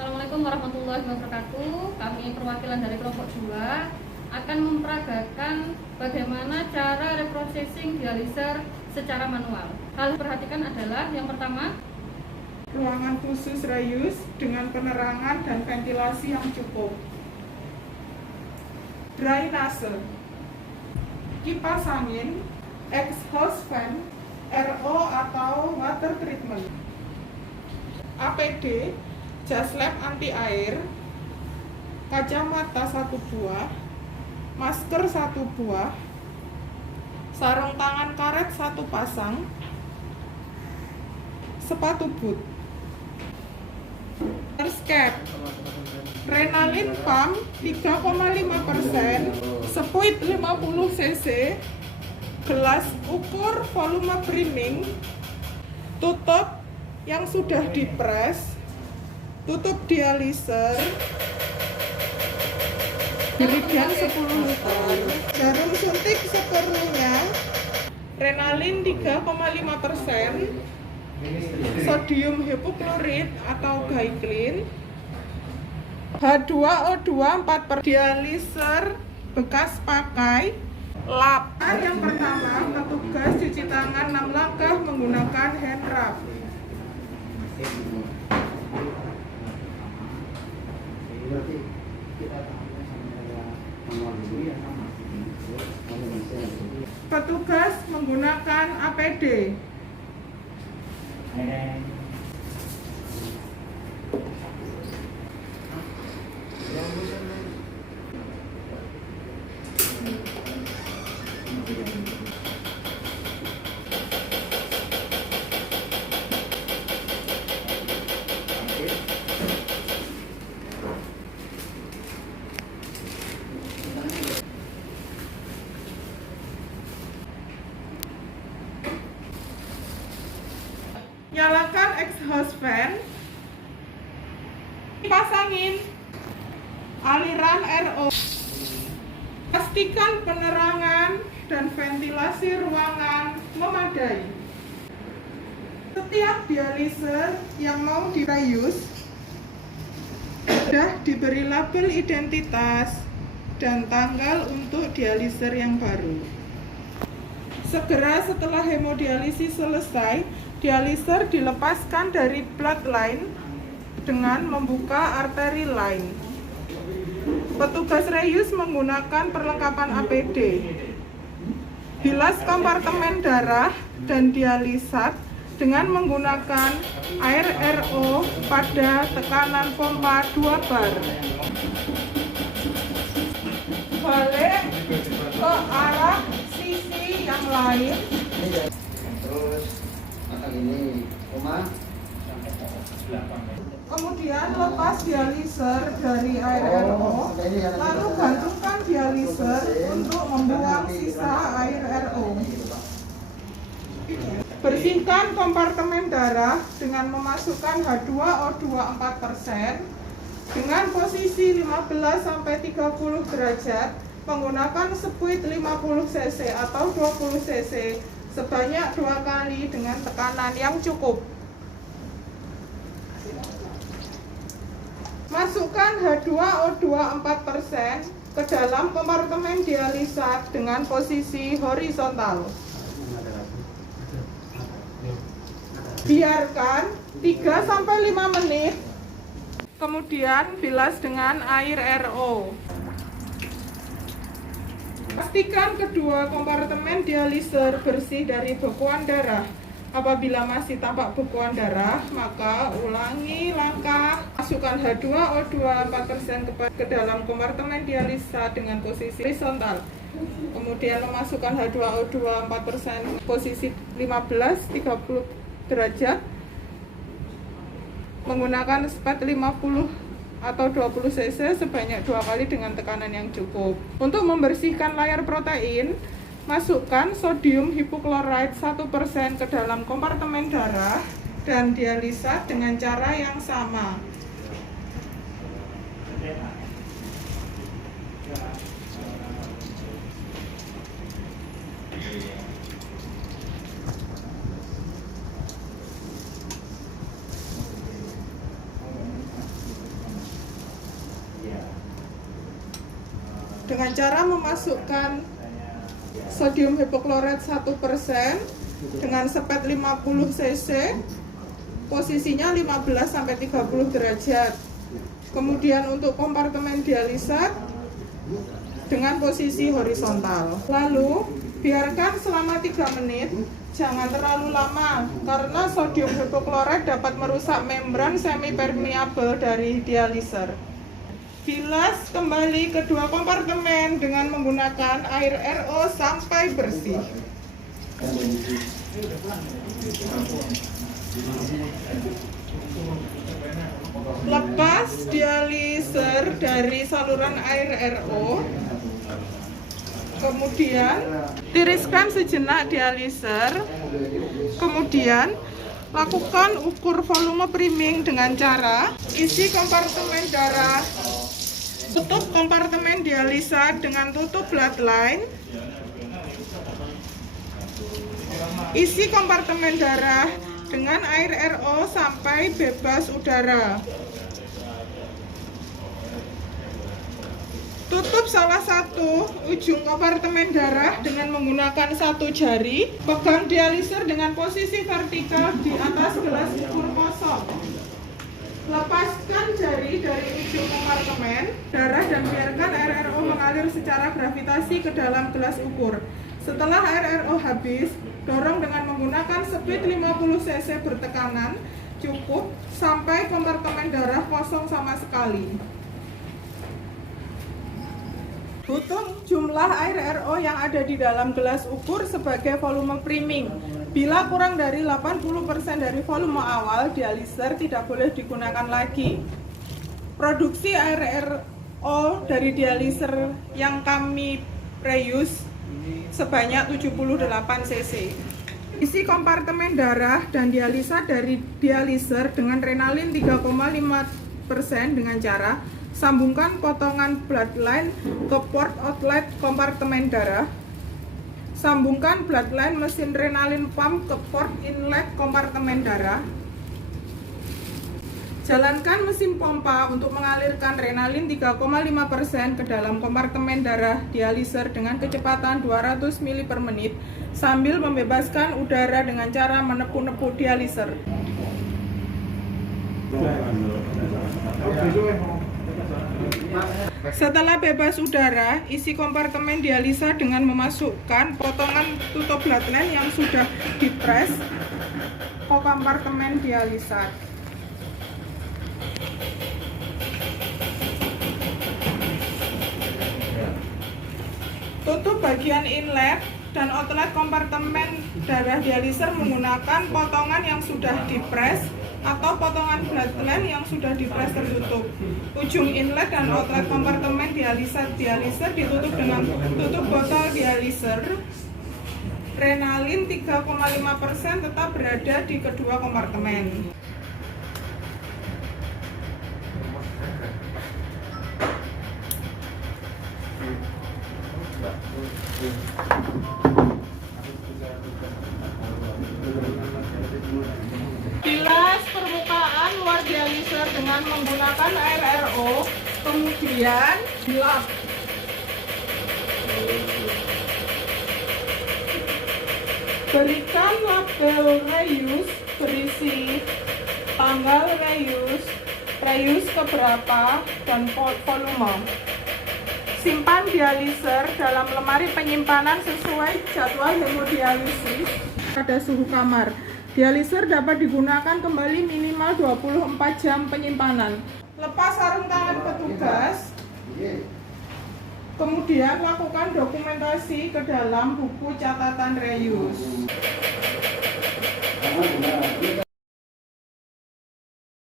Assalamualaikum warahmatullahi wabarakatuh. Kami perwakilan dari kelompok 2 akan memperagakan bagaimana cara reprocessing dialiser secara manual. Hal yang perhatikan adalah yang pertama, ruangan khusus reuse dengan penerangan dan ventilasi yang cukup. Drainase, kipas angin, exhaust fan, RO atau water treatment. APD, jas lab anti air, kacamata 1 buah, masker 1 buah, sarung tangan karet 1 pasang, sepatu boot. First cap, Renalin pump 3,5%, Spuit 50 cc, gelas ukur volume brimming, tutup yang sudah dipres, tutup dialiser, jerigen 10 liter, jarum suntik seperlunya, Renalin 3,5%, sodium hipoklorit atau Glycerin, H2O2 4%, dialiser bekas pakai, lap. Yang pertama, petugas cuci tangan 6 langkah menggunakan hand rub. Petugas menggunakan APD. Nyalakan exhaust fan, kipas angin, aliran RO. Pastikan penerangan dan ventilasi ruangan memadai. Setiap dialiser yang mau direuse sudah diberi label identitas dan tanggal untuk dialiser yang baru. Segera setelah hemodialisis selesai, dialiser dilepaskan dari bloodline dengan membuka arteri line. Petugas reuse menggunakan perlengkapan APD, bilas kompartemen darah dan dialisat dengan menggunakan air RO pada tekanan pompa 2 bar. Balik ke arah sisi yang lain. Terus ini rumah. Kemudian lepas dialiser dari air RO, lalu gantungkan dialiser untuk membuang sisa air RO. Bersihkan kompartemen darah dengan memasukkan H2O2 4% dengan posisi 15-30 derajat menggunakan spuit 50 cc atau 20 cc sebanyak 2 kali dengan tekanan yang cukup. Masukkan H2O2 4% ke dalam kompartemen dialisat dengan posisi horizontal. Biarkan 3-5 menit, kemudian bilas dengan air RO. Pastikan kedua kompartemen dialiser bersih dari bekuan darah. Apabila masih tampak bekuan darah, maka ulangi langkah. Masukkan H2O2 4% ke dalam kompartemen dialisat dengan posisi horizontal. Kemudian memasukkan H2O2 4% posisi 15-30 derajat menggunakan spet 50 atau 20 cc sebanyak 2 kali dengan tekanan yang cukup. Untuk membersihkan layar protein, masukkan sodium hipoklorit 1% ke dalam kompartemen darah dan dialisat dengan cara yang sama. dengan cara memasukkan sodium hipoklorit 1% dengan sepet 50 cc, posisinya 15-30 derajat. Kemudian untuk kompartemen dialiser dengan posisi horizontal. Lalu biarkan selama 3 menit, jangan terlalu lama karena sodium hipoklorit dapat merusak membran semipermeabel dari dialiser. Bilas kembali kedua kompartemen dengan menggunakan air RO sampai bersih. Lepas dialiser dari saluran air RO, kemudian tiriskan sejenak dialiser, kemudian lakukan ukur volume priming dengan cara isi kompartemen darah, tutup kompartemen dialiser dengan tutup bloodline, isi kompartemen darah dengan air RO sampai bebas udara. Tutup salah satu ujung kompartemen darah dengan menggunakan 1 jari. Pegang dialiser dengan posisi vertikal di atas gelas ukur kosong. Lepaskan jari dari ujung kompartemen darah dan biarkan air RO mengalir secara gravitasi ke dalam gelas ukur. Setelah air RO habis, dorong dengan menggunakan speed 50 cc bertekanan cukup sampai kompartemen darah kosong sama sekali. Hitung jumlah air RO yang ada di dalam gelas ukur sebagai volume priming. Bila kurang dari 80% dari volume awal, dialiser tidak boleh digunakan lagi. Produksi air RO dari dialiser yang kami reuse sebanyak 78 cc. Isi kompartemen darah dan dialisa dari dialiser dengan renalin 3,5% dengan cara sambungkan potongan bloodline ke port outlet kompartemen darah. Sambungkan bloodline mesin renalin pump ke port inlet kompartemen darah. Jalankan mesin pompa untuk mengalirkan renalin 3,5% ke dalam kompartemen darah dialiser dengan kecepatan 200 ml per menit sambil membebaskan udara dengan cara menepu-nepu dialiser. Setelah bebas udara, isi kompartemen dialisa dengan memasukkan potongan tutup bloodline yang sudah dipres ke kompartemen dialisa. Tutup bagian inlet dan outlet kompartemen darah dialiser menggunakan potongan yang sudah dipres atau potongan bloodline yang sudah dipres tertutup. Ujung inlet dan outlet kompartemen dialiser ditutup dengan tutup botol dialiser. Renalin 3,5% tetap berada di kedua kompartemen. Bilas permukaan luar dialiser dengan menggunakan air RO, kemudian dilap. Berikan label reuse berisi tanggal reuse keberapa, dan volume. Simpan dialiser dalam lemari penyimpanan sesuai jadwal hemodialisis pada suhu kamar. Dialiser dapat digunakan kembali minimal 24 jam penyimpanan. Lepas sarung tangan petugas, kemudian lakukan dokumentasi ke dalam buku catatan reuse.